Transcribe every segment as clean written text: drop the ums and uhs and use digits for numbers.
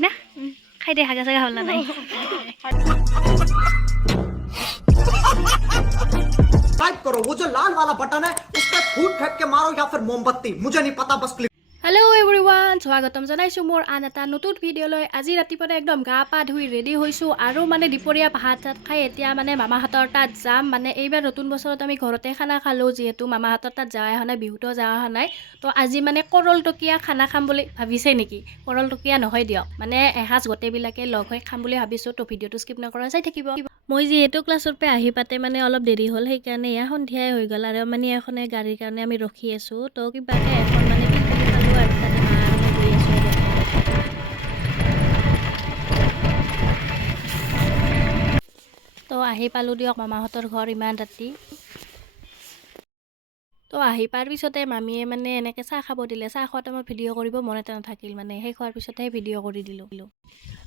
খালি না খাই দে হাগা চাগা হল না নাই टाइप करो वो जो लाल वाला बटन है उस पर फूट फेंक के मारो या फिर मोमबत्ती मुझे नहीं पता बस क्लिक हेलो एवरीवन स्वागतम जनाइছো मोर आन এটা নতুন ভিডিঅ'লৈ আজি ৰাতিপুৱা একদম গা পা ধুই ৰেডি হৈছো আৰু মানে দুপৰীয়া ভাত চাত খাই এতিয়া মানে মামাহঁতৰ তাত যাম মানে এইবাৰ নতুন বছৰত আমি ঘৰতে খানা খালো যেহেতু মামাহঁতৰ তাত যাওয়া হোৱা নাই বিহুতো যাওয়া হোৱা নাই তো আজি মানে কৰলটকীয়া খানা খাম বুলি ভাবিছে নেকি কৰলটকীয়া নহয় দিয়ক মানে এহাজ গোটেইবিলাকে লগ হৈ খাম বুলি ভাবিছো তো ভিডিঅ'টো স্কিপ নকৰা চাই থাকিব মই যেহেতু ক্লাছৰ পৰা আহি পাতে মানে অলপ দেৰি হ'ল সেইকাৰণে ইয়া সন্ধিয়াই হৈ গ'ল আৰু মানে এখনে গাড়ীৰ কাৰণে আমি ৰখি আছো তো কিবাকে এখন মানে তো আহি পালো দিয়ক মামাহঁতৰ ঘৰ ইমান ৰাতি তো আহি পাৰ পিছতে মামীয়ে মানে এনেকৈ চাহ খাব দিলে চাহ খোৱাতে মই ভিডিঅ' কৰিব মনতে নাথাকিল মানে সেই খোৱাৰ পিছতহে ভিডিঅ' কৰি দিলোঁ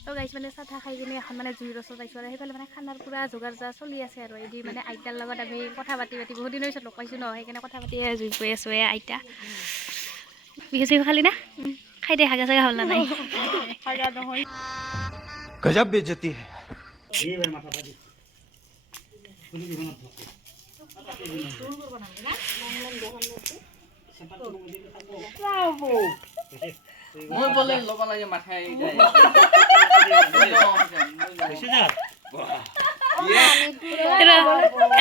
তো গাইছ মানে চাহ তাহ খাই কিনে এখন মানে জুইৰ ওচৰত আহিছোঁ আৰু সেইফালে মানে খানাৰ পূৰা যোগাৰ যা চলি আছে আৰু এদি মানে আইতাৰ লগত আমি কথা পাতি বহুত দিনৰ পিছত লগ পাইছোঁ ন সেইকাৰণে কথা পাতি জুই গৈ আছোঁ আইতা বিহু চিহু খালি না খাই দে হাগা চাগা হল না নাই गजब बेइज्जती है মই বলে লব লাগে মাথায় যায়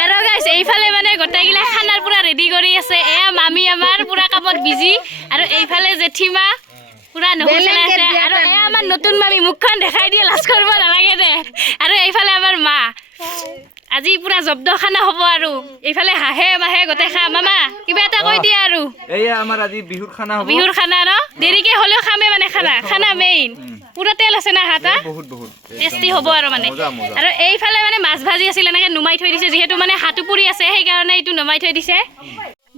আৰু গাইছ এইফালে মানে গোটেইগিলা খানাৰ পুৰা ৰেডি কৰি আছে এয়া মামী আমাৰ পুৰা কামত বিজি আৰু এইফালে জেঠিমা পুৰা নহচলাই আছে আৰু এয়া আমাৰ নতুন মামী মুখখন দেখাই দিয়ে লাজ কৰিব নালাগে দে আৰু এইফালে আমাৰ মা আজি পুৰা জব্দ খানা হ'ব আৰু এইফালে হাঁহে মাহে গোটেই খা মামা কিবা এটা কৈ দিয়া আৰু এয়া আমাৰ আজি বিহুৰ খানা হ'ব বিহুৰ খানা ন দেৰিকে হ'লেও খামে মানে খানা মেইন পুৰা তেল আছে না হাতা বহুত বহুত টেষ্টি হ'ব আৰু মানে আৰু এইফালে মানে মাছ ভাজি আছিল এনেকৈ নুমাই থৈ দিছে যিহেতু মানে হাতু পুৰি আছে সেইকাৰণে এইটো নমাই থৈ দিছে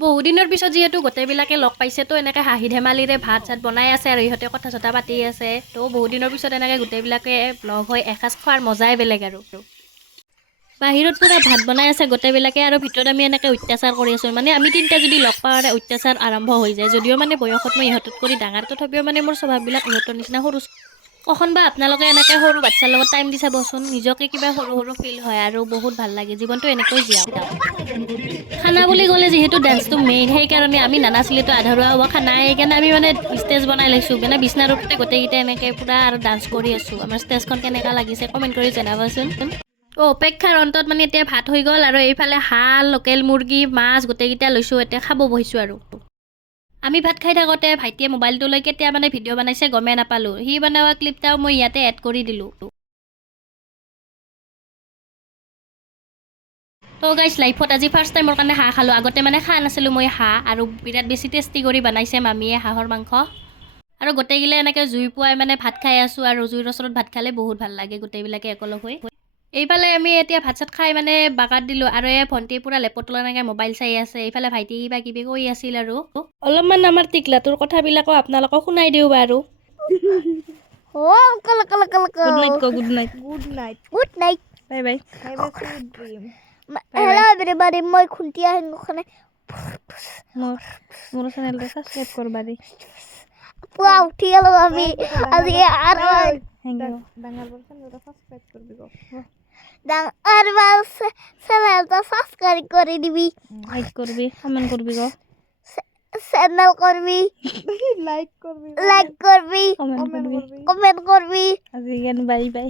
বহুদিনৰ পিছত যিহেতু গোটেইবিলাকে লগ পাইছে তো এনেকৈ হাঁহি ধেমালিৰে ভাত চাত বনাই আছে আৰু ইহঁতে কথা চথা পাতি আছে তো বহুদিনৰ পিছত এনেকৈ গোটেইবিলাকে লগ হৈ এসাঁজ খোৱাৰ মজাই বেলেগ আৰু বাহিৰত পুৰা ভাত বনাই আছে গোটেইবিলাকে আৰু ভিতৰত আমি এনেকৈ অত্যাচাৰ কৰি আছোঁ মানে আমি তিনিটা যদি লগ পাওঁ অত্যাচাৰ আৰম্ভ হৈ যায় যদিও মানে বয়সত মই ইহঁতত কৰি ডাঙৰ তথাপিও মানে মোৰ স্বভাৱবিলাক ইহঁতৰ নিচিনা সৰু কখন বা আপোনালোকে এনেকৈ সৰু বাচ্ছাৰ লগত টাইম দি চাবচোন নিজকে কিবা সৰু সৰু ফিল হয় আৰু বহুত ভাল লাগে জীৱনটো এনেকৈ জীয়াওক খানা বুলি ক'লে যিহেতু ডান্সটো মেইন সেইকাৰণে আমি নানাচিলেতো আধৰুৱা হ'ব খানা সেইকাৰণে আমি মানে ষ্টেজ বনাই লৈছোঁ মানে বিচনা ৰূপতে গোটেইকেইটা এনেকৈ পূৰা আৰু ডান্স কৰি আছোঁ আমাৰ ষ্টেজখন কেনেকুৱা লাগিছে কমেণ্ট কৰি জনাবচোন অপেক্ষাৰ অন্তত মানে এতিয়া ভাত হৈ গ'ল আৰু এইফালে হাঁহ লোকেল মুৰ্গী মাছ গোটেইকেইটা লৈছোঁ এতিয়া খাব বহিছোঁ আৰু আমি ভাত খাই থাকোঁতে ভাইটিয়ে মোবাইলটো লৈ কেতিয়া মানে ভিডিঅ' বনাইছে গমেই নাপালোঁ সি বনোৱা ক্লিপটাও মই ইয়াতে এড কৰি দিলোঁ তো গাইছ লাইফত আজি ফাৰ্ষ্ট টাইমৰ কাৰণে হাঁহ খালোঁ আগতে মানে খোৱা নাছিলোঁ মই হাঁহ আৰু বিৰাট বেছি টেষ্টি কৰি বনাইছে মামীয়ে হাঁহৰ মাংস আৰু গোটেইগিলা এনেকৈ জুই পুৱাই মানে ভাত খাই আছোঁ আৰু জুইৰ ওচৰত ভাত খালে বহুত ভাল লাগে গোটেইবিলাকে একেলগ হৈ এইফালে আমি এতিয়া ভাত চাত খাই মানে বাগাত দিলোঁ আৰু এই ভণ্টি পুৰা লেপটপত এনেকৈ মোবাইল চাই আছে এইফালে ভাইটি কিবা কিবি কৈ আছিল আৰু অলপমান আমাৰ টিকলাটোৰ কথাবিলাকো আপোনালোকক শুনাই দিওঁ বাৰু good night bye bye Hello everybody, মই খুন্তিয়া হেংখনে মোৰ চেনেলটো সাবস্ক্ৰাইব কৰবা দি পুৱা উঠি গেলো আমি আজি আৰু ডাঙৰ চেনেলটো সাবস্ক্ৰাইব কৰবি গো ডাঙৰ বাস চেনেলটো সাবস্ক্ৰাইব কৰি দিবি লাইক কৰবি কমেন্ট কৰবি গো চেনেল কৰবি লাইক কৰবি কমেন্ট কৰবি আজি গান বাই বাই